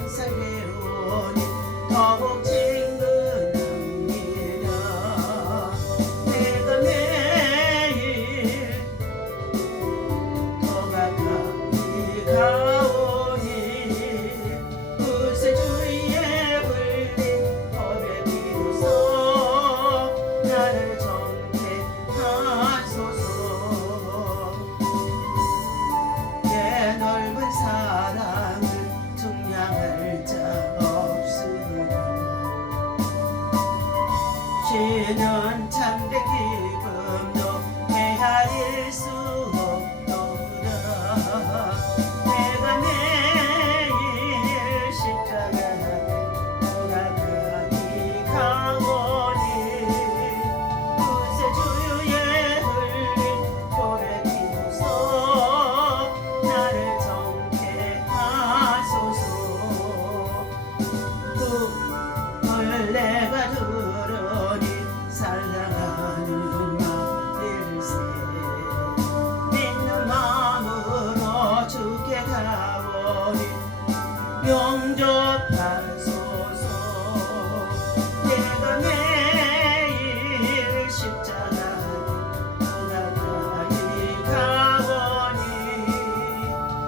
상살되오니 더욱 친근합니다. 내가 매일 더 가까이 가오니 구세주의 불린 법의 비로소 나를 정케하소서. 내 넓은 사랑을 증량할 자 없으나 쉬는 참된 기쁨도 헤아릴 수 없도다. 내가 매일 십자가에 더 가까이 가오니 구세주의 흘린 보배 비로소 나를 정케하소서. 벌레가 들으니 살아가는 말일세. 믿는 마음으로 주께 가오니 용접하소서. 내가 매일 십자가에 더 가까이 가오니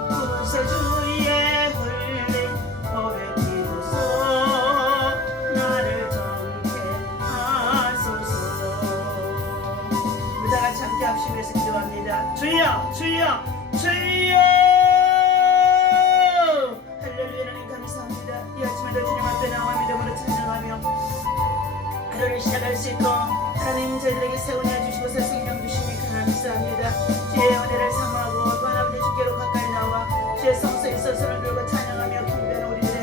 구세주의 흘린 보배 비로소 나를 정케하소서. 우리 다같이 함께 합심해서 기도합니다. 주여 주여 주여. 할렐루야. 하나님 감사합니다. 이 아침에도 주님 앞에 나와 믿음으로 찬양하며 하루를 시작할 수 있도록 하나님 저희들에게 세운해 주시고서 생명 주시니 감사합니다. 주의 은혜를 사모하고 또 아버지 주께로 가까이 나와 주의 성소에 손을 들고 찬양하며 경배하는 우리들의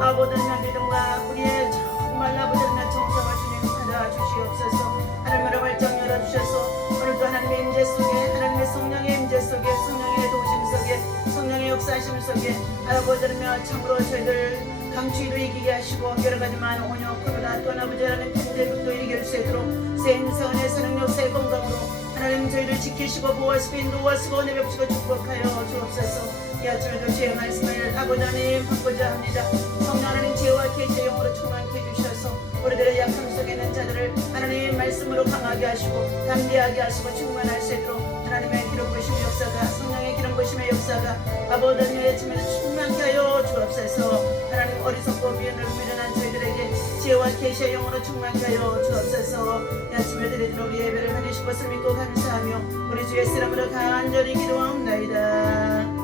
아버지의 믿음과 우리의 정말 아버지의 정성을 주님 받아 주시옵소서. 하나님으로 발정 열어주셔서 오늘도 하나님의 임재 속에 하나님의 성령의 임재 속에 성령의 도우심 속에 성령의 역사하심 속에 아버지며 참으로 저희들 강추위도 이기게 하시고 여러가지 많은 온역 코로나 또 아버지 하나님 팬데믹도 이길 수 있도록 새 인생의 사능력 새 건강으로 하나님 저희를 지키시고 보호하시고 인도하시고 은혜 베푸시고 축복하여 주옵소서. 이 아침에도 주의 말씀을 아버지 하나님 받고자 합니다. 성령 하나님 지혜와 계시의 영으로 충만케 해주셔서 우리들의 약함 속에 있는 자들을 하나님 말씀으로 강하게 하시고 담대하게 하시고 충만할 수 있도록 하나님의 기름 부으심의 역사가 성령의 기름 부으심의 역사가 아버지 하나님의 아침에도 충만케 하여 주옵소서. 하나님 어리석고 미련한 저희들에게 지혜와 계시의 영으로 충만케 하여 주옵소서. 이 아침에 드리는 우리 예배를 받으실 것을 믿고 감사하며 우리 주 예수 이름으로 간절히 기도하옵나이다.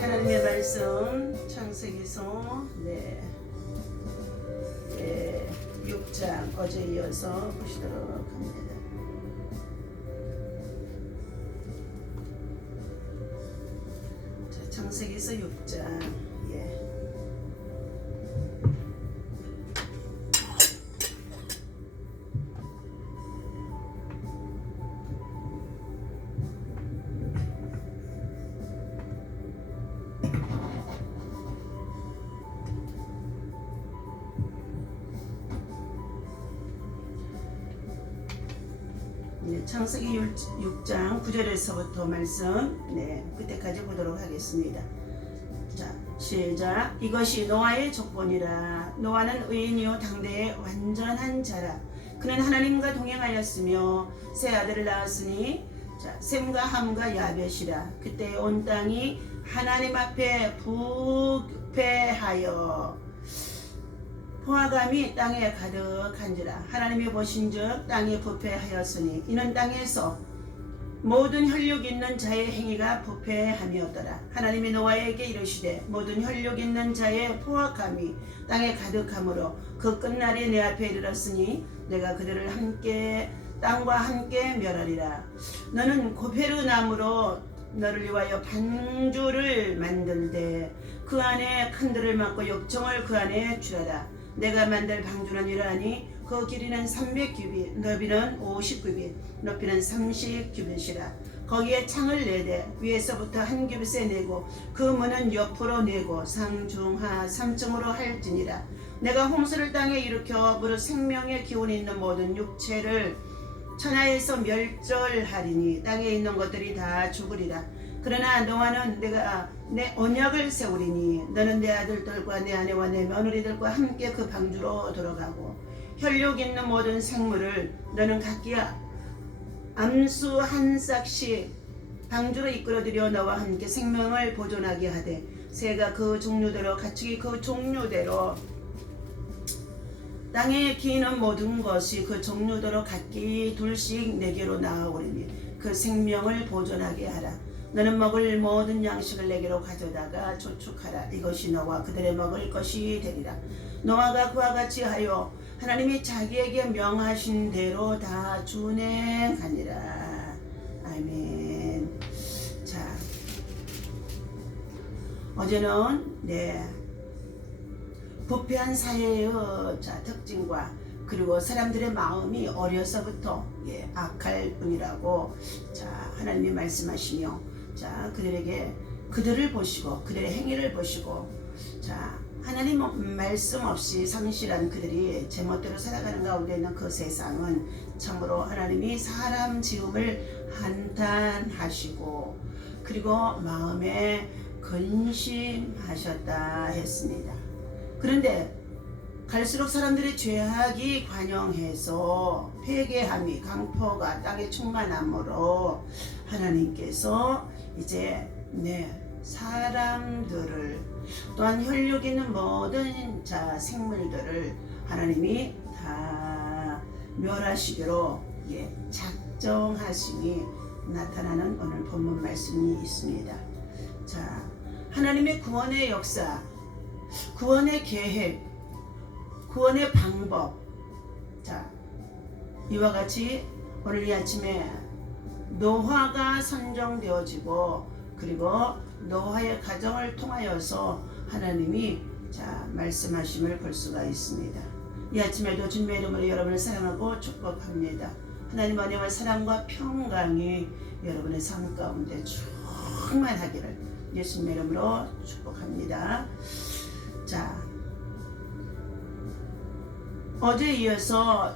하나님의 말씀 창세기서 6장 어제 이어서 보시도록 합니다. 자, 창세기서 6장 창세기 6장 9절에서부터 말씀 그때까지 보도록 하겠습니다. 자, 시작. 이것이 노아의 족본이라. 노아는 의인이요 당대의 완전한 자라. 그는 하나님과 동행하였으며 세 아들을 낳았으니 자, 셈과 함과 야벳이라. 그때 온 땅이 하나님 앞에 부패하여 포화감이 땅에 가득한지라. 하나님이 보신즉 땅이 부패하였으니 이는 땅에서 모든 혈육 있는 자의 행위가 부패함이었더라. 하나님이 노아에게 이르시되 모든 혈육 있는 자의 포악함이 땅에 가득하므로 그 끝날이 내 앞에 이르렀으니 내가 그들을 함께 땅과 함께 멸하리라. 너는 고페르 나무로 너를 위하여 반주를 만들되 그 안에 큰 들을 막고 욕정을 그 안에 주라라. 내가 만들 방주는 이러하니 그 길이는 300규빗, 너비는 50규빗, 높이는 30규빗이라. 거기에 창을 내되 위에서부터 한 규빗에 내고 그 문은 옆으로 내고 상중하 3층으로 할지니라. 내가 홍수를 땅에 일으켜 무릇 생명의 기운이 있는 모든 육체를 천하에서 멸절하리니 땅에 있는 것들이 다 죽으리라. 그러나 노아는 내가 내 언약을 세우리니 너는 내 아들들과 내 아내와 내 며느리들과 함께 그 방주로 들어가고 혈육 있는 모든 생물을 너는 각기 암수 한 싹씩 방주로 이끌어들여 너와 함께 생명을 보존하게 하되 새가 그 종류대로 가축이 그 종류대로 땅에 기는 모든 것이 그 종류대로 각기 둘씩 내게로 나아오리니 그 생명을 보존하게 하라. 너는 먹을 모든 양식을 내게로 가져다가 조축하라. 이것이 너와 그들의 먹을 것이 되리라. 노아가 그와 같이 하여 하나님이 자기에게 명하신 대로 다 준행하니라. 아멘. 자, 어제는 부패한 사회의 특징과 그리고 사람들의 마음이 어려서부터 악할 뿐이라고 하나님이 말씀하시며 그들에게 그들을 보시고 그들의 행위를 보시고 하나님 말씀 없이 상실한 그들이 제멋대로 살아가는 가운데 있는 그 세상은 참으로 하나님이 사람 지음을 한탄하시고 그리고 마음에 근심하셨다 했습니다. 그런데 갈수록 사람들의 죄악이 관영해서 회개함이 강포가 땅에 충만함으로 하나님께서 이제 사람들을 또한 혈육 있는 모든 생물들을 하나님이 다 멸하시기로 작정하심이 나타나는 오늘 본문 말씀이 있습니다. 하나님의 구원의 역사, 구원의 계획, 구원의 방법. 이와 같이 오늘 이 아침에 노아가 선정되어지고 그리고 노아의 가정을 통하여서 하나님이 말씀하심을 볼 수가 있습니다. 이 아침에도 주님의 이름으로 여러분을 사랑하고 축복합니다. 하나님 은혜와 사랑과 평강이 여러분의 삶 가운데 충만하기를 예수님의 이름으로 축복합니다. 어제 이어서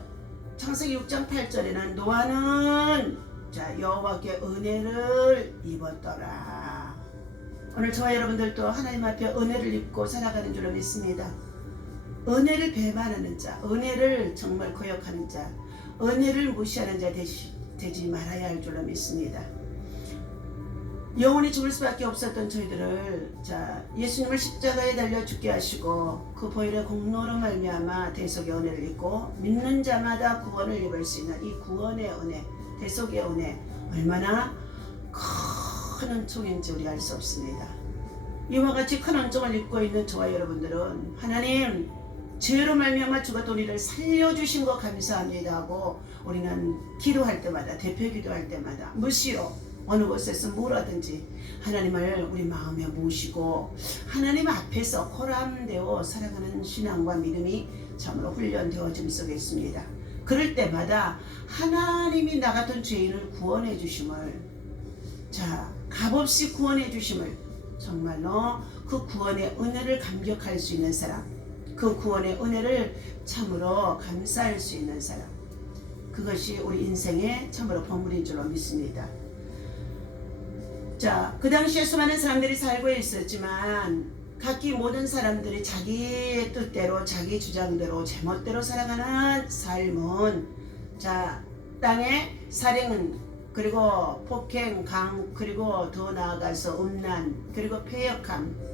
창세기 6장 8절에는 노아는 여호와께 은혜를 입었더라. 오늘 저와 여러분들도 하나님 앞에 은혜를 입고 살아가는 줄로 믿습니다. 은혜를 배반하는 자, 은혜를 정말 거역하는 자, 은혜를 무시하는 자 되지 말아야 할 줄로 믿습니다. 영원히 죽을 수밖에 없었던 저희들을 예수님을 십자가에 달려 죽게 하시고 그 보혈의 공로로 말미암아 대속의 은혜를 입고 믿는 자마다 구원을 입을 수 있는 이 구원의 은혜, 대속의 은혜 얼마나 큰 은총인지 우리 알 수 없습니다. 이와 같이 큰 은총을 입고 있는 저와 여러분들은 하나님 죄로 말미암아 죽었던 우리를 살려주신 거 감사합니다 하고 우리는 기도할 때마다 대표 기도할 때마다 무시로 어느 곳에서 뭐라든지 하나님을 우리 마음에 모시고 하나님 앞에서 코람되어 살아가는 신앙과 믿음이 참으로 훈련되어짐 속에 있습니다. 그럴 때마다 하나님이 나 같은 죄인을 구원해 주심을 값없이 구원해 주심을 정말로 그 구원의 은혜를 감격할 수 있는 사람, 그 구원의 은혜를 참으로 감사할 수 있는 사람, 그것이 우리 인생의 참으로 보물인 줄로 믿습니다. 그 당시에 수많은 사람들이 살고 있었지만 각기 모든 사람들이 자기의 뜻대로 자기 주장대로 제멋대로 살아가는 삶은 땅의 살인 그리고 폭행, 강 그리고 더 나아가서 음란 그리고 패역함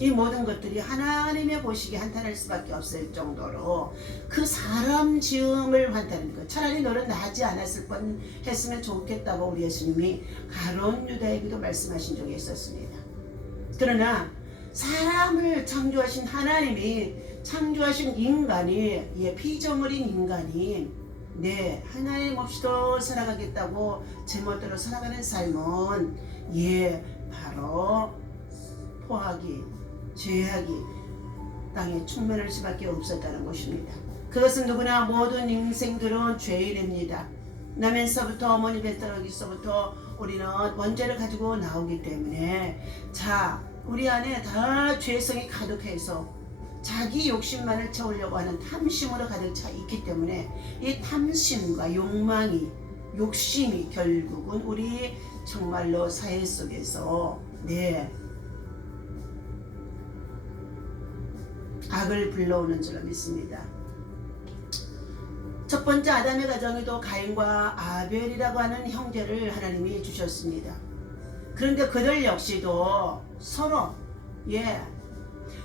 이 모든 것들이 하나님의 보시기에 한탄할 수밖에 없을 정도로 그 사람 지음을 한탄하는 것. 차라리 너는 나지 않았을 뻔 했으면 좋겠다고 우리 예수님이 가룟 유다에게도 말씀하신 적이 있었습니다. 그러나 사람을 창조하신 하나님이 창조하신 인간이 피조물인 인간이 하나님 없이도 살아가겠다고 제멋대로 살아가는 삶은 바로 포악이 죄악이 땅에 충만할 수밖에 없었다는 것입니다. 그것은 누구나 모든 인생들은 죄인입니다. 나면서부터 어머니 뱃속에서부터 우리는 원죄를 가지고 나오기 때문에 우리 안에 다 죄성이 가득해서 자기 욕심만을 채우려고 하는 탐심으로 가득 차 있기 때문에 이 탐심과 욕심이 결국은 우리 정말로 사회 속에서 악을 불러오는 줄로 믿습니다. 첫 번째 아담의 가정에도 가인과 아벨이라고 하는 형제를 하나님이 주셨습니다. 그런데 그들 역시도 서로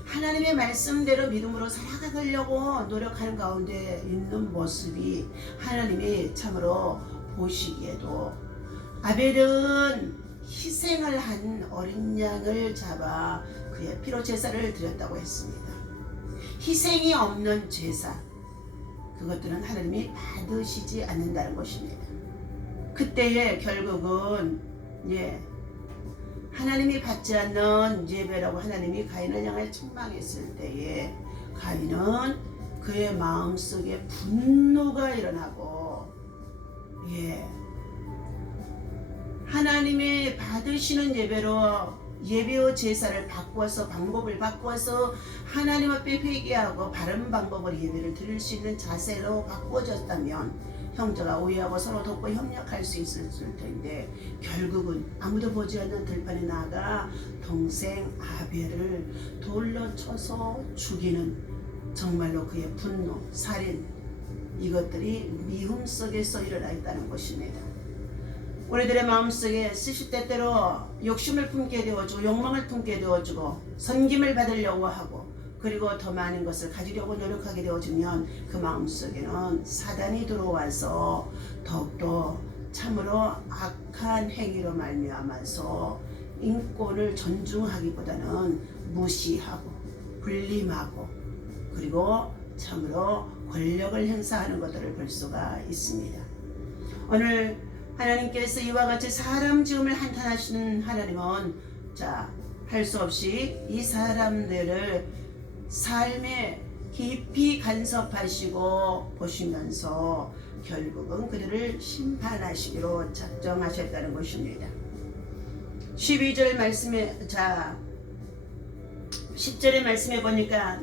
하나님의 말씀대로 믿음으로 살아가려고 노력하는 가운데 있는 모습이 하나님이 참으로 보시기에도 아벨은 희생을 한 어린 양을 잡아 그의 피로 제사를 드렸다고 했습니다. 희생이 없는 제사, 그것들은 하나님이 받으시지 않는다는 것입니다. 그때에 결국은 하나님이 받지 않는 예배라고 하나님이 가인을 향해 책망했을 때에 가인은 그의 마음속에 분노가 일어나고 하나님이 받으시는 예배와 제사를 바꿔서 방법을 바꿔서 하나님 앞에 회개하고 바른 방법으로 예배를 드릴 수 있는 자세로 바꿔졌다면 형제가 오해하고 서로 돕고 협력할 수 있었을 텐데 결국은 아무도 보지 않는 들판에 나가 동생 아벨을 돌로 쳐서 죽이는 정말로 그의 분노, 살인 이것들이 미움 속에서 일어나 있다는 것입니다. 우리들의 마음속에 시시때때로 욕심을 품게 되어주고 욕망을 품게 되어주고 섬김을 받으려고 하고 그리고 더 많은 것을 가지려고 노력하게 되어지면 그 마음속에는 사단이 들어와서 더욱더 참으로 악한 행위로 말미암아서 인권을 존중하기보다는 무시하고 불림하고 그리고 참으로 권력을 행사하는 것들을 볼 수가 있습니다. 오늘 하나님께서 이와 같이 사람 지음을 한탄하시는 하나님은 할 수 없이 이 사람들을 삶에 깊이 간섭하시고 보시면서 결국은 그들을 심판하시기로 작정하셨다는 것입니다. 12절 말씀에 10절의 말씀에 보니까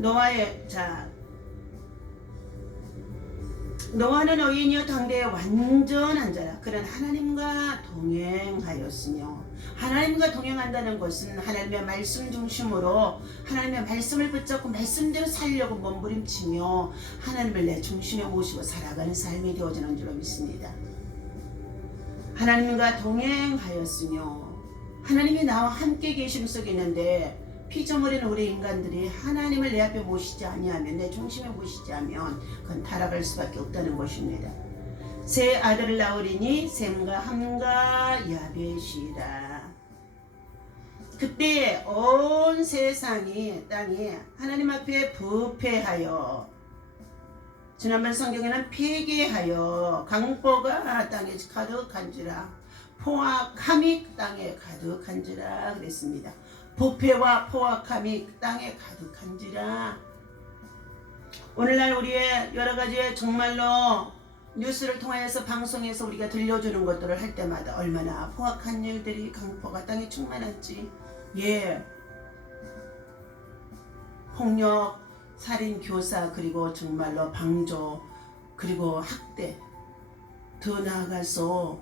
노아는 어인이여 당대의 완전한 자라 그는 하나님과 동행하였으며 하나님과 동행한다는 것은 하나님의 말씀 중심으로 하나님의 말씀을 붙잡고 말씀대로 살려고 몸부림치며 하나님을 내 중심에 모시고 살아가는 삶이 되어지는 줄로 믿습니다. 하나님과 동행하였으며 하나님이 나와 함께 계심 속에 있는데 피조물인 우리 인간들이 하나님을 내 앞에 모시지 아니하면 내 중심에 모시지 않으면 그건 타락할 수밖에 없다는 것입니다. 세 아들을 낳으리니 셈과 함과 야벳이라. 그때 온 세상이 땅이 하나님 앞에 부패하여 지난번 성경에는 폐괴하여 강포가 땅에 가득한지라 포악함이 땅에 가득한지라 그랬습니다. 부패와 포악함이 땅에 가득한지라. 오늘날 우리의 여러가지의 정말로 뉴스를 통하여서 방송에서 우리가 들려주는 것들을 할 때마다 얼마나 포악한 일들이 강포가 땅에 충만한지 폭력, 살인, 교사 그리고 정말로 방조 그리고 학대 더 나아가서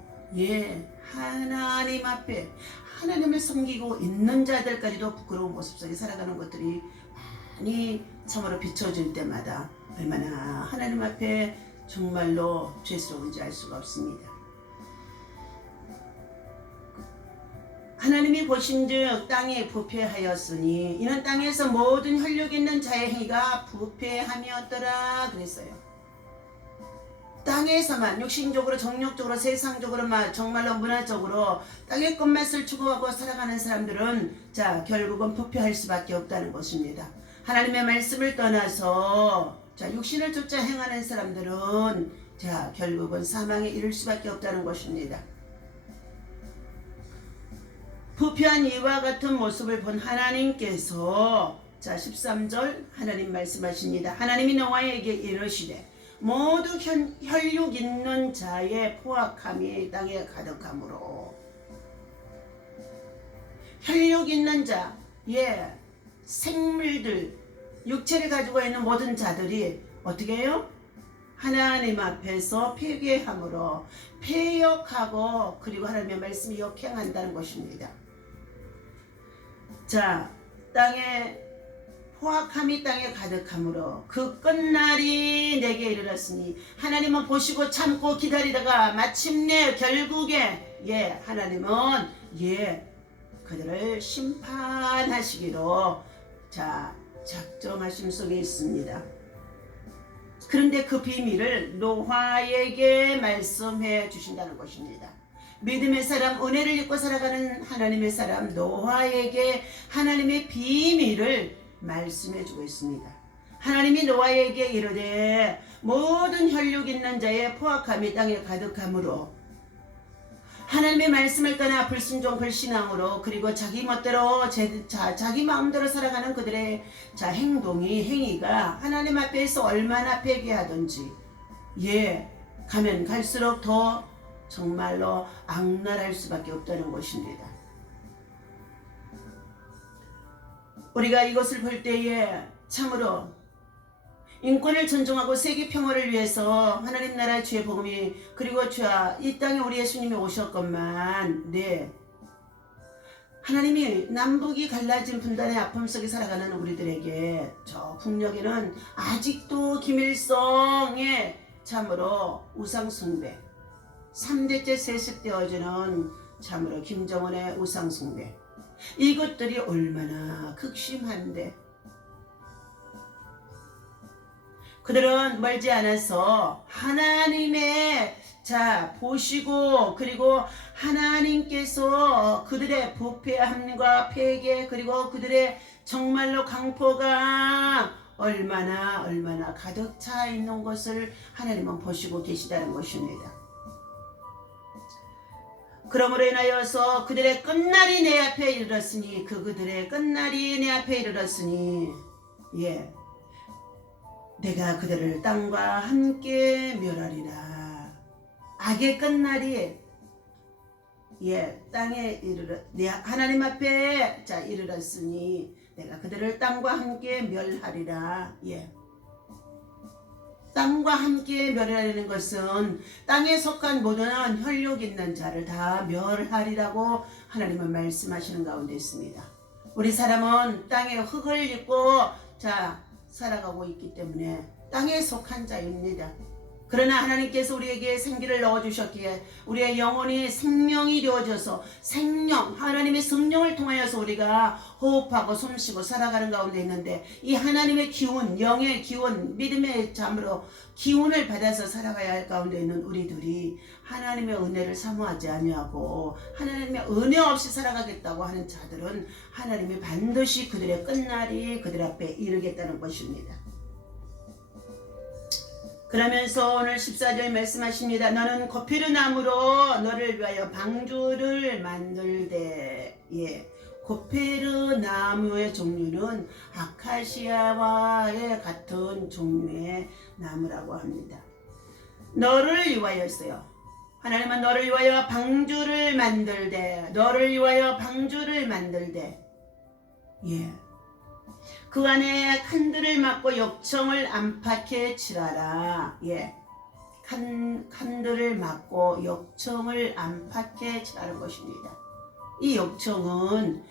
하나님 앞에 하나님을 섬기고 있는 자들까지도 부끄러운 모습 속에 살아가는 것들이 많이 참으로 비춰질 때마다 얼마나 하나님 앞에 정말로 죄스러운지 알 수가 없습니다. 하나님이 보신즉 땅이 부패하였으니 이는 땅에서 모든 혈육 있는 자의 행위가 부패함이었더라 그랬어요. 땅에서만 육신적으로 정욕적으로 세상적으로만 정말로 문화적으로 땅의 것만을 추구하고 살아가는 사람들은 결국은 부패할 수밖에 없다는 것입니다. 하나님의 말씀을 떠나서 육신을 쫓아 행하는 사람들은 결국은 사망에 이를 수밖에 없다는 것입니다. 부패한 이와 같은 모습을 본 하나님께서 13절 하나님 말씀하십니다. 하나님이 노아에게 이르시되 모두 혈육 있는 자의 포악함이 땅에 가득하므로 혈육 있는 자, 생물들 육체를 가지고 있는 모든 자들이 어떻게 해요? 하나님 앞에서 회개함으로 패역하고 그리고 하나님의 말씀이 역행한다는 것입니다. 자, 땅에 포악함이 땅에 가득함으로 그 끝날이 내게 이르렀으니 하나님은 보시고 참고 기다리다가 마침내 결국에 하나님은 그들을 심판하시기로 작정하심 속에 있습니다. 그런데 그 비밀을 노아에게 말씀해 주신다는 것입니다. 믿음의 사람, 은혜를 입고 살아가는 하나님의 사람 노아에게 하나님의 비밀을 말씀해 주고 있습니다. 하나님이 노아에게 이르되 모든 혈육 있는 자의 포악함이 땅에 가득함으로 하나님의 말씀을 떠나 불순종 불신앙으로 그리고 자기 멋대로 자기 마음대로 살아가는 그들의 행위가 하나님 앞에서 얼마나 회개하든지 가면 갈수록 더 정말로 악랄할 수밖에 없다는 것입니다. 우리가 이것을 볼 때에 참으로 인권을 존중하고 세계 평화를 위해서 하나님 나라의 주의 복음이 그리고 주야 이 땅에 우리 예수님이 오셨건만 하나님이 남북이 갈라진 분단의 아픔 속에 살아가는 우리들에게 저 북녘에는 아직도 김일성의 참으로 우상숭배 3대째 세습되어지는 참으로 김정은의 우상숭배 이것들이 얼마나 극심한데 그들은 멀지 않아서 하나님의 보시고 그리고 하나님께서 그들의 부패함과 폐괴 그리고 그들의 정말로 강포가 얼마나 가득 차 있는 것을 하나님은 보시고 계시다는 것입니다. 그러므로 인하여서 그들의 끝날이 내 앞에 이르렀으니 그들의 끝날이 내 앞에 이르렀으니 내가 그들을 땅과 함께 멸하리라. 악의 끝날이 땅에 하나님 앞에 이르렀으니 내가 그들을 땅과 함께 멸하리라. 땅과 함께 멸하라는 것은 땅에 속한 모든 혈육 있는 자를 다 멸하리라고 하나님은 말씀하시는 가운데 있습니다. 우리 사람은 땅에 흙을 입고 살아가고 있기 때문에 땅에 속한 자입니다. 그러나 하나님께서 우리에게 생기를 넣어주셨기에 우리의 영혼이 생명이 되어져서 하나님의 성령을 통하여서 우리가 호흡하고 숨쉬고 살아가는 가운데 있는데 이 하나님의 기운, 영의 기운, 믿음의 잠으로 기운을 받아서 살아가야 할 가운데 있는 우리들이 하나님의 은혜를 사모하지 아니하고 하나님의 은혜 없이 살아가겠다고 하는 자들은 하나님이 반드시 그들의 끝날이 그들 앞에 이르겠다는 것입니다. 그러면서 오늘 14절 말씀하십니다. 너는 고페르나무로 너를 위하여 방주를 만들되 고페르나무의 종류는 아카시아와의 같은 종류의 나무라고 합니다. 너를 위하여였어요. 하나님은 너를 위하여 방주를 만들되 그 안에 칸들을 막고 역청을 안팎에 칠하라. 칸들을 막고 역청을 안팎에 칠하는 것입니다. 이 역청은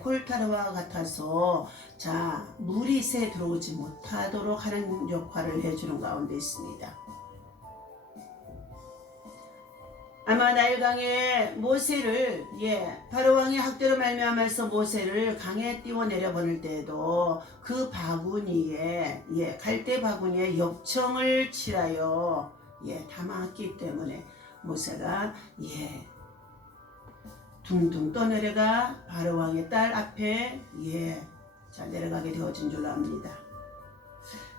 콜타르와 같아서 물이 새 들어오지 못하도록 하는 역할을 해주는 가운데 있습니다. 아마 나일강에 모세를 바로왕의 학대로 말미암아서 모세를 강에 띄워 내려보낼 때에도 그 바구니에 갈대 바구니에 역청을 칠하여 담았기 때문에 모세가 둥둥 떠내려가 바로왕의 딸 앞에 내려가게 되어진 줄 압니다.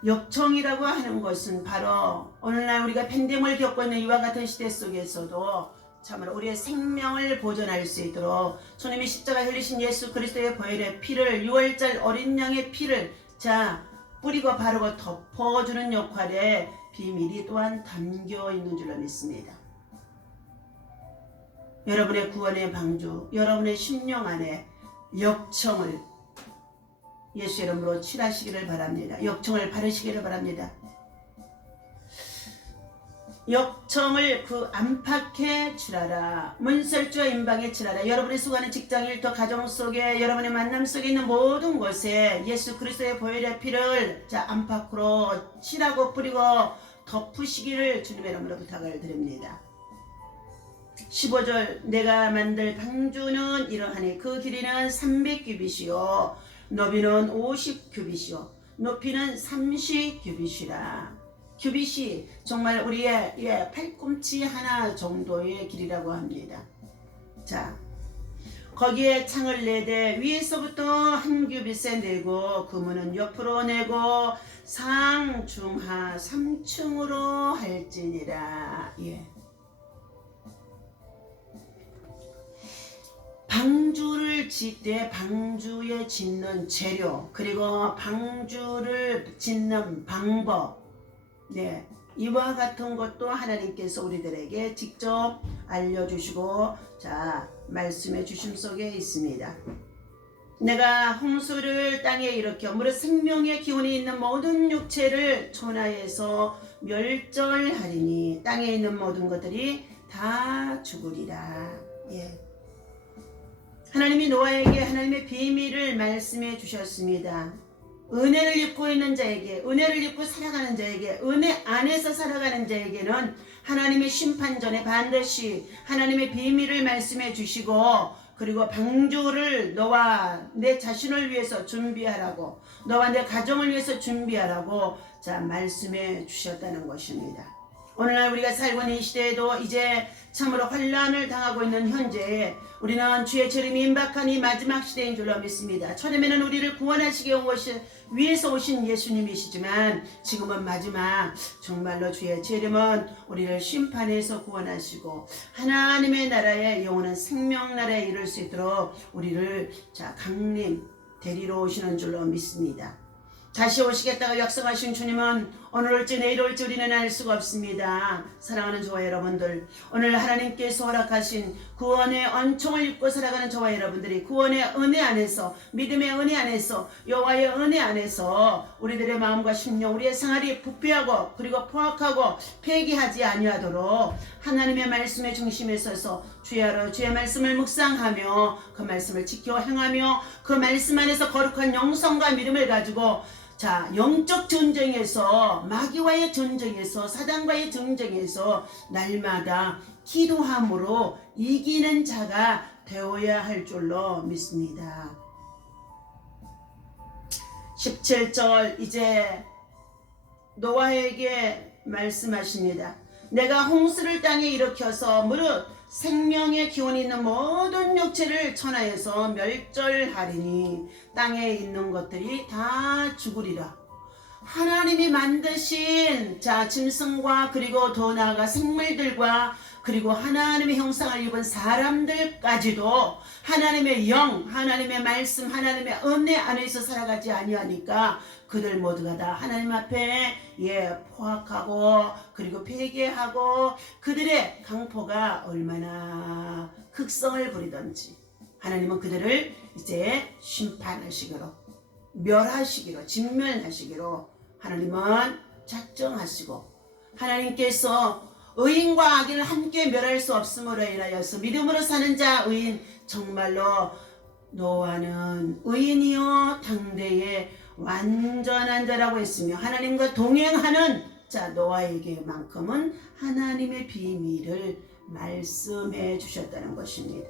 역청이라고 하는 것은 바로 오늘날 우리가 팬데믹을 겪고 있는 이와 같은 시대 속에서도 참으로 우리의 생명을 보존할 수 있도록 주님이 십자가 흘리신 예수 그리스도의 보혈의 피를 6월절 어린 양의 피를 뿌리고 바르고 덮어주는 역할에 비밀이 또한 담겨 있는 줄로 믿습니다. 여러분의 구원의 방주, 여러분의 심령 안에 역청을 예수 이름으로 칠하시기를 바랍니다. 역청을 바르시기를 바랍니다. 역청을 그 안팎에 칠하라. 문설주와 임방에 칠하라. 여러분이 수고하는 직장, 일터, 가정 속에, 여러분의 만남 속에 있는 모든 곳에 예수 그리스도의 보혈의 피를 안팎으로 칠하고 뿌리고 덮으시기를 주님의 이름으로 부탁을 드립니다. 15절 내가 만들 방주는 이러하니 그 길이는 300규빗이요 너비는 50규빗이요 높이는 30규빗이라. 규빗이 정말 우리의 팔꿈치 하나 정도의 길이라고 합니다. 자, 거기에 창을 내되 위에서부터 한 규빗에 내고 그문은 옆으로 내고 상중하 3층으로 할지니라. 예. 방주를 짓되 방주에 짓는 재료 그리고 방주를 짓는 방법, 네, 이와 같은 것도 하나님께서 우리들에게 직접 알려주시고 말씀해 주심 속에 있습니다. 내가 홍수를 땅에 일으켜 무릇 생명의 기운이 있는 모든 육체를 천하에서 멸절하리니 땅에 있는 모든 것들이 다 죽으리라. 예. 하나님이 노아에게 하나님의 비밀을 말씀해 주셨습니다. 은혜를 입고 있는 자에게, 은혜를 입고 살아가는 자에게, 은혜 안에서 살아가는 자에게는 하나님의 심판 전에 반드시 하나님의 비밀을 말씀해 주시고, 그리고 방주를 너와 내 자신을 위해서 준비하라고, 너와 내 가정을 위해서 준비하라고 말씀해 주셨다는 것입니다. 오늘날 우리가 살고 있는 이 시대에도 이제 참으로 환난을 당하고 있는 현재에 우리는 주의 재림이 임박한 이 마지막 시대인 줄로 믿습니다. 처음에는 우리를 구원하시기 위해서 오신 예수님이시지만 지금은 마지막, 정말로 주의 재림은 우리를 심판해서 구원하시고 하나님의 나라에, 영원한 생명 나라에 이룰 수 있도록 우리를 강림 데리러 오시는 줄로 믿습니다. 다시 오시겠다고 약속하신 주님은 오늘 올지 내일 올지 우리는 알 수가 없습니다. 사랑하는 저와 여러분들, 오늘 하나님께서 허락하신 구원의恩총을 입고 살아가는 저와 여러분들이 구원의 은혜 안에서, 믿음의 은혜 안에서, 여호와의 은혜 안에서 우리들의 마음과 심령, 우리의 생활이 부패하고 그리고 포악하고 폐기하지 아니하도록 하나님의 말씀의 중심에 서서 주의 말씀을 묵상하며 그 말씀을 지켜 행하며 그 말씀 안에서 거룩한 영성과 믿음을 가지고 영적 전쟁에서, 마귀와의 전쟁에서, 사단과의 전쟁에서 날마다 기도함으로 이기는 자가 되어야 할 줄로 믿습니다. 17절 이제 노아에게 말씀하십니다. 내가 홍수를 땅에 일으켜서 무릇 생명의 기운이 있는 모든 육체를 천하에서 멸절하리니 땅에 있는 것들이 다 죽으리라. 하나님이 만드신 짐승과 그리고 더 나아가 생물들과 그리고 하나님의 형상을 입은 사람들까지도 하나님의 영, 하나님의 말씀, 하나님의 은혜 안에서 살아가지 아니하니까 그들 모두가 다 하나님 앞에 포악하고 그리고 폐괴하고 그들의 강포가 얼마나 극성을 부리던지 하나님은 그들을 이제 심판하시기로, 멸하시기로, 진멸하시기로 하나님은 작정하시고, 하나님께서 의인과 악인을 함께 멸할 수 없음으로 인하여서 믿음으로 사는 자 의인, 정말로 노아는 의인이요 당대의 완전한 자라고 했으며 하나님과 동행하는 노아에게만큼은 하나님의 비밀을 말씀해 주셨다는 것입니다.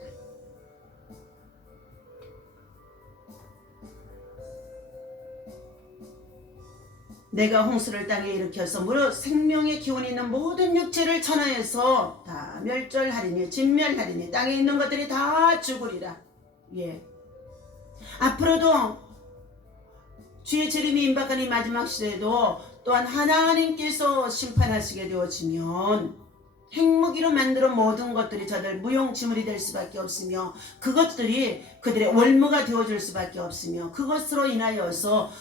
내가 홍수를 땅에 일으켜서 무릇 생명의 기운이 있는 모든 육체를 천하에서 다 멸절하리니, 진멸하리니 땅에 있는 것들이 다 죽으리라. 앞으로도 주의 재림이 임박한 이 마지막 시대에도 또한 하나님께서 심판하시게 되어지면 핵무기로 만들어 모든 것들이 저들 무용지물이 될 수밖에 없으며 그것들이 그들의 월무가 되어줄 수밖에 없으며 그것으로 인하여서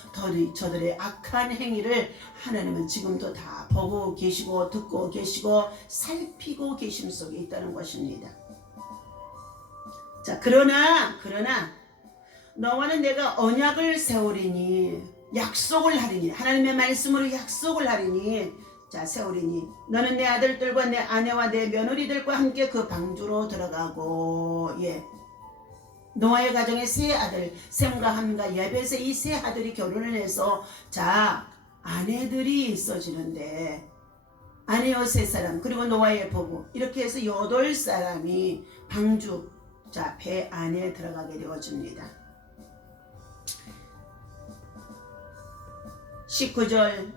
저들의 악한 행위를 하나님은 지금도 다 보고 계시고 듣고 계시고 살피고 계심 속에 있다는 것입니다. 그러나 너와는 내가 언약을 세우리니 약속을 하리니 하나님의 말씀으로 약속을 하리니 자 세우리니 너는 내 아들들과 내 아내와 내 며느리들과 함께 그 방주로 들어가고 예 노아의 가정에 세 아들 셈과 함과 야벳의 이 세 아들이 결혼을 해서 자 아내들이 있어지는데 아내여 세 사람 그리고 노아의 부부 이렇게 해서 8사람이 방주 자 배 안에 들어가게 되어집니다. 19절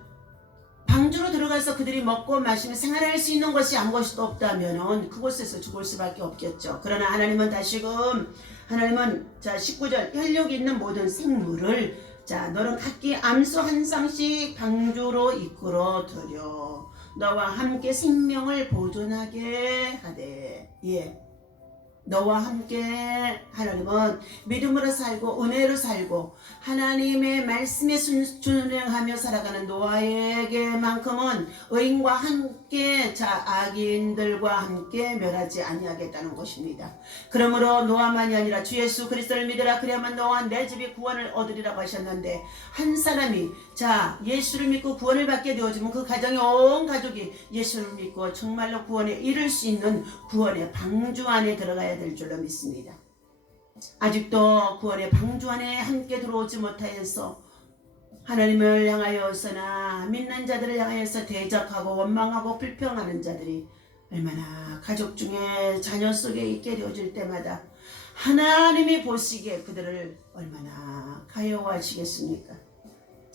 방주로 들어가서 그들이 먹고 마시며 생활할 수 있는 것이 아무것도 없다면 그곳에서 죽을 수밖에 없겠죠. 그러나 하나님은 다시금 하나님은 자 19절 혈육 있는 모든 생물을 자 너는 각기 암소 한 쌍씩 방주로 이끌어 들여 너와 함께 생명을 보존하게 하되 예 너와 함께 하나님은 믿음으로 살고 은혜로 살고 하나님의 말씀에 순종하며 살아가는 노아에게만큼은 의인과 함께 자 악인들과 함께 멸하지 아니하겠다는 것입니다. 그러므로 노아만이 아니라 주 예수 그리스도를 믿으라 그래야만 너와 내 집이 구원을 얻으리라고 하셨는데 한 사람이 자 예수를 믿고 구원을 받게 되어지면 그 가정의 온 가족이 예수를 믿고 정말로 구원에 이를 수 있는 구원의 방주 안에 들어가야 될 줄로 믿습니다. 아직도 구원의 방주 안에 함께 들어오지 못하여서 하나님을 향하여서나 믿는 자들을 향하여서 대적하고 원망하고 불평하는 자들이 얼마나 가족 중에 자녀 속에 있게 되어질 때마다 하나님이 보시기에 그들을 얼마나 가여워하시겠습니까?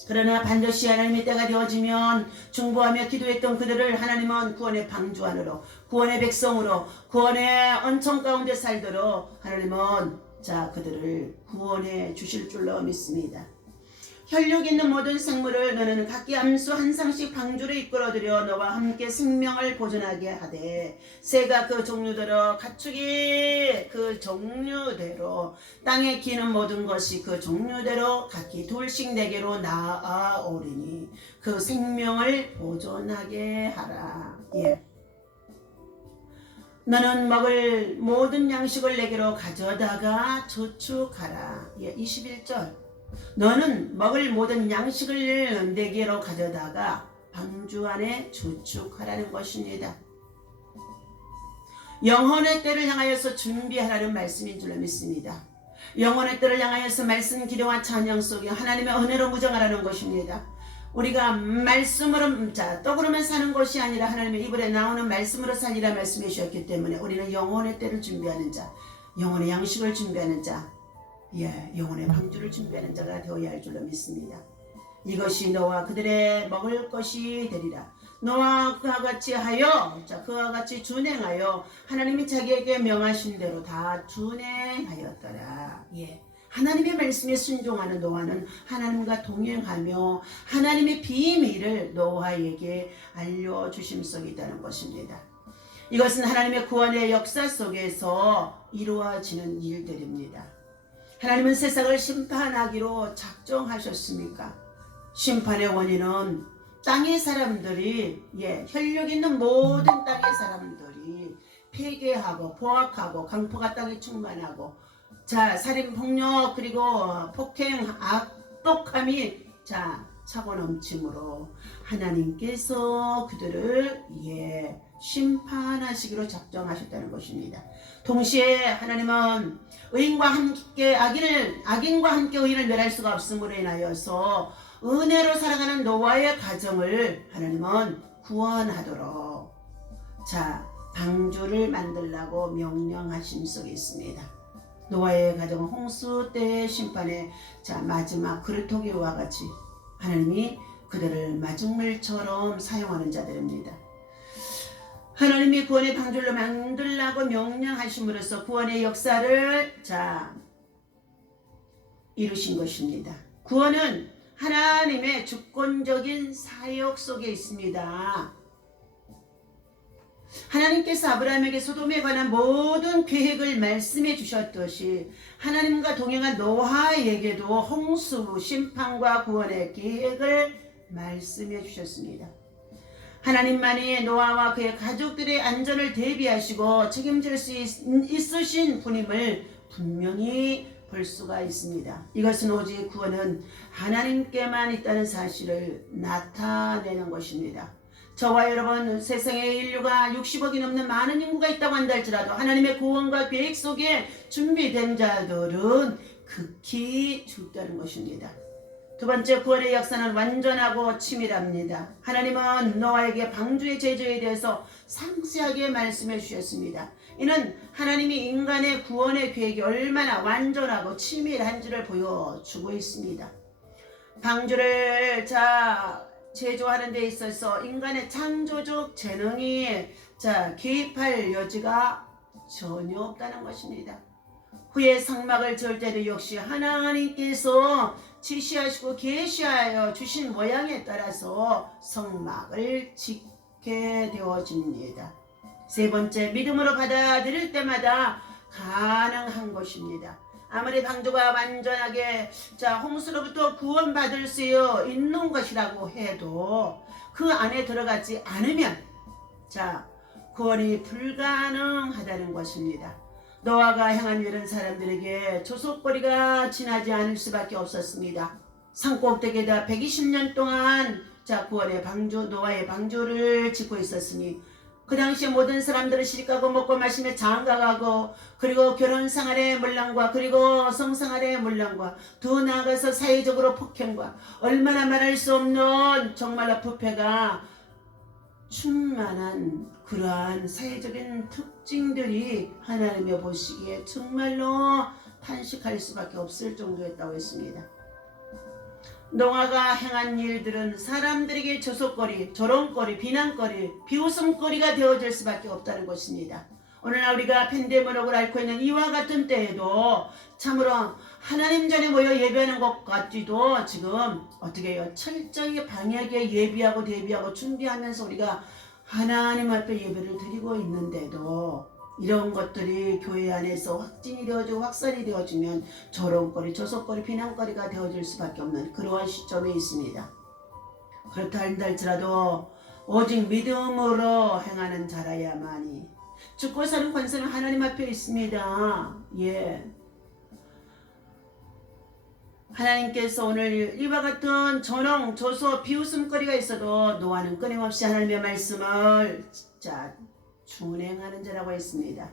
그러나 반드시 하나님의 때가 되어지면 중보하며 기도했던 그들을 하나님은 구원의 방주 안으로 구원의 백성으로 구원의 언청 가운데 살도록 하나님은 자 그들을 구원해 주실 줄로 믿습니다. 혈육 있는 모든 생물을 너는 각기 암소 한 쌍씩 방주로 이끌어들여 너와 함께 생명을 보존하게 하되 새가 그 종류대로 가축이 그 종류대로 땅에 기는 모든 것이 그 종류대로 각기 둘씩 내게로 나아오리니 그 생명을 보존하게 하라. 예. 너는 먹을 모든 양식을 내게로 가져다가 저축하라. 예, 21절 너는 먹을 모든 양식을 내게로 가져다가 방주 안에 저축하라는 것입니다. 영혼의 때를 향하여서 준비하라는 말씀인 줄로 믿습니다. 영혼의 때를 향하여서 말씀 기도와 찬양 속에 하나님의 은혜로 무장하라는 것입니다. 우리가 말씀으로 자 떡으로만 사는 것이 아니라 하나님의 입으로 나오는 말씀으로 살리라 말씀해 주셨기 때문에 우리는 영혼의 때를 준비하는 자 영혼의 양식을 준비하는 자 예, 영혼의 방주를 준비하는 자가 되어야 할 줄로 믿습니다. 이것이 너와 그들의 먹을 것이 되리라. 너와 그와 같이 하여 자 그와 같이 준행하여 하나님이 자기에게 명하신 대로 다 준행하였더라. 예. 하나님의 말씀에 순종하는 노아는 하나님과 동행하며 하나님의 비밀을 노아에게 알려주심속이라는 것입니다. 이것은 하나님의 구원의 역사 속에서 이루어지는 일들입니다. 하나님은 세상을 심판하기로 작정하셨습니까? 심판의 원인은 땅의 사람들이 혈육 있는 모든 땅의 사람들이 폐괴하고 포악하고 강포가 땅에 충만하고 자 살인 폭력 그리고 폭행 악독함이 자 차고 넘침으로 하나님께서 그들을 심판하시기로 작정하셨다는 것입니다. 동시에 하나님은 의인과 함께 악인과 함께 의인을 멸할 수가 없음으로 인하여서 은혜로 살아가는 노아의 가정을 하나님은 구원하도록 자 방주를 만들라고 명령하심 속에 있습니다. 노아의 가정은 홍수 때의 심판의 자 마지막 그루터기와 같이 하나님이 그들을 마중물처럼 사용하는 자들입니다. 하나님이 구원의 방주를 만들라고 명령하심으로써 구원의 역사를 자 이루신 것입니다. 구원은 하나님의 주권적인 사역 속에 있습니다. 하나님께서 아브라함에게 소돔에 관한 모든 계획을 말씀해 주셨듯이 하나님과 동행한 노아에게도 홍수, 심판과 구원의 계획을 말씀해 주셨습니다. 하나님만이 노아와 그의 가족들의 안전을 대비하시고 책임질 수 있으신 분임을 분명히 볼 수가 있습니다. 이것은 오직 구원은 하나님께만 있다는 사실을 나타내는 것입니다. 저와 여러분, 세상에 인류가 60억이 넘는 많은 인구가 있다고 한다 할지라도 하나님의 구원과 계획 속에 준비된 자들은 극히 적다는 것입니다. 두 번째, 구원의 역사는 완전하고 치밀합니다. 하나님은 노아에게 방주의 제조에 대해서 상세하게 말씀해 주셨습니다. 이는 하나님이 인간의 구원의 계획이 얼마나 완전하고 치밀한지를 보여주고 있습니다. 방주를 제조하는 데 있어서 인간의 창조적 재능이 개입할 여지가 전혀 없다는 것입니다. 후에 성막을 지을 때도 역시 하나님께서 지시하시고 계시하여 주신 모양에 따라서 성막을 짓게 되어집니다. 세 번째, 믿음으로 받아들일 때마다 가능한 것입니다. 아무리 방주가 완전하게 홍수로부터 구원받을 수 있는 것이라고 해도 그 안에 들어가지 않으면 구원이 불가능하다는 것입니다. 노아가 향한 이런 사람들에게 조속거리가 지나지 않을 수밖에 없었습니다. 산꼭대기에다 120년 동안 구원의 방주, 노아의 방주를 짓고 있었으니 그 당시에 모든 사람들은 시집가고 먹고 마시며 장가가고, 그리고 결혼생활의 문란과 그리고 성생활의 문란과 더 나아가서 사회적으로 폭행과 얼마나 말할 수 없는 정말로 부패가 충만한 그러한 사회적인 특징들이 하나님의 보시기에 정말로 탄식할 수밖에 없을 정도였다고 했습니다. 노아가 행한 일들은 사람들에게 조속거리, 조롱거리, 비난거리, 비웃음거리가 되어질 수밖에 없다는 것입니다. 오늘날 우리가 팬데믹을 앓고 있는 이와 같은 때에도 참으로 하나님 전에 모여 예배하는 것 같지도 지금 어떻게 해요? 철저히 방역에 예비하고 대비하고 준비하면서 우리가 하나님 앞에 예배를 드리고 있는데도 이런 것들이 교회 안에서 확진이 되어지고 확산이 되어지면 조롱거리, 조속거리, 비난거리가 되어질 수밖에 없는 그러한 시점에 있습니다. 그렇다 할지라도 오직 믿음으로 행하는 자라야만이 죽고 사는 권세는 하나님 앞에 있습니다. 하나님께서 오늘 이와 같은 조롱, 조소, 비웃음거리가 있어도 노아는 끊임없이 하나님의 말씀을 준행하는 자라고 했습니다.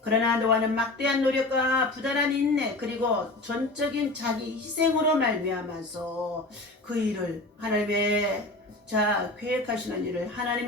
그러나 노아는 막대한 노력과 부단한 인내 그리고 전적인 자기 희생으로 말미암아서 그 일을 하나님의 계획하시는 일을 하나님의